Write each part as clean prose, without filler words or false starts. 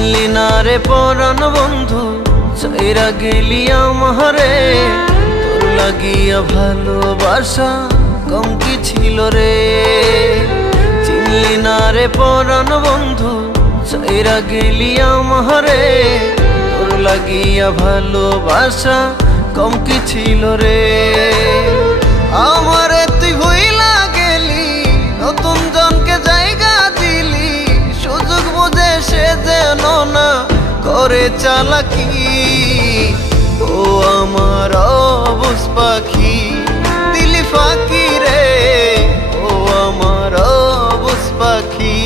চিনলি না রে পরাণ বন্ধু, চাইরা গেলি আমারে। তোর লাগিয়া ভালোবাসা কম কি ছিল রে। চিনলি না রে পরাণ বন্ধু, চাইরা গেলি আমারে। তোর লাগিয়া ভালোবাসা কম কি ছিল রে। আমারে তুই ভুইলা গেলি, নতুন জনকে জায়গা দিলি। সুযোগ বুঝে সে যেন না করে চালাকি। ও আমার অবুঝ পাখি, দিলি ফাঁকি রে। ও আমার অবুঝ পাখি।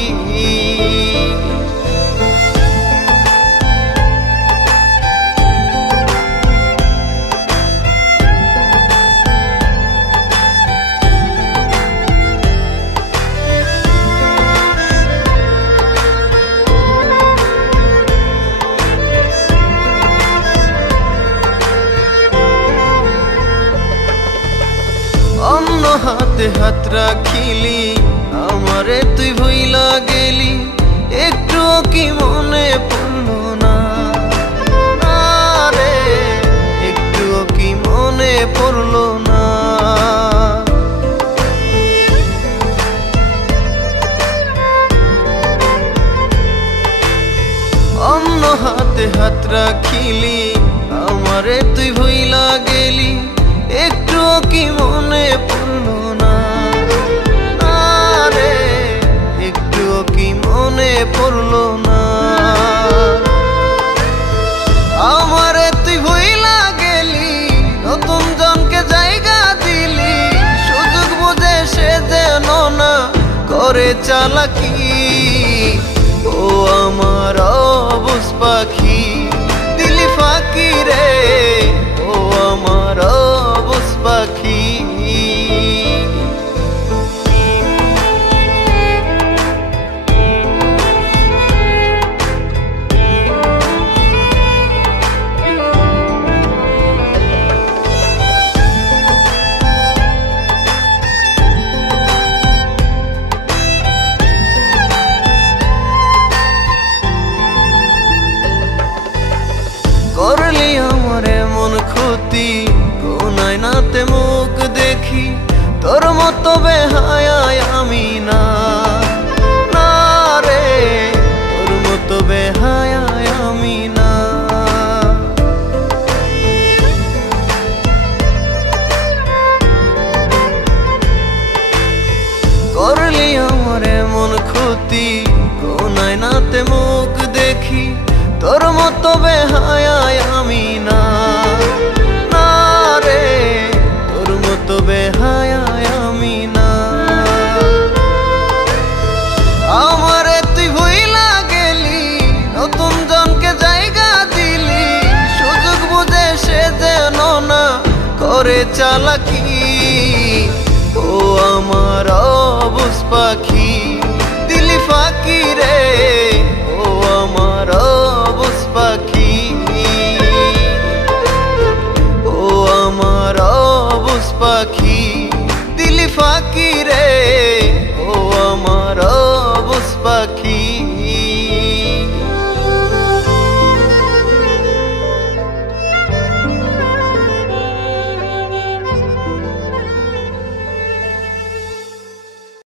অন্য হাতে হাত রাখিলি, আমারে তুই ভুইলা গেলি। একটুও কি মনে পড়লো না রে, একটুও কি মনে পড়লো না। অন্য হাতে হাত রাখিলি, আমারে তুই ভুইলা গেলি। একটুও কি মনে পড়লো না রে, একটুও কি মনে পড়লো না। আমারে তুই ভুইলা গেলি, নতুন জনকে জায়গা দিলি। সুযোগ বুঝে সে যেন না করে চালাকি। ও আমার অবুঝ পাখি, দিলি ফাঁকি রে। ও আমার অবুঝ পাখি। করলি আমার এমন ক্ষতি, কোন আয়নাতে মুখ দেখি। তোর মতো বেহায়ায় আমি না রে, তোর মতো বেহায়ায় আমি না। করলি আমার এমন ক্ষতি, কোন আয়নাতে মুখ দেখি। তোর মতো বেহায়ায় আমি না রে, তোর মতো বেহায়ায় আমি না। আমারে তুই ভুইলা গেলি, নতুন জনকে জায়গা দিলি। সুযোগ বুঝে সে যেন না করে চালাকি। ও আমার অবুঝ পাখি, দিলি ফাঁকি রে। ও আমার অবুঝ পাখি। ও আমার অবুঝ পাখি, দিলি ফাঁকি রে। ও আমার অবুঝ পাখি।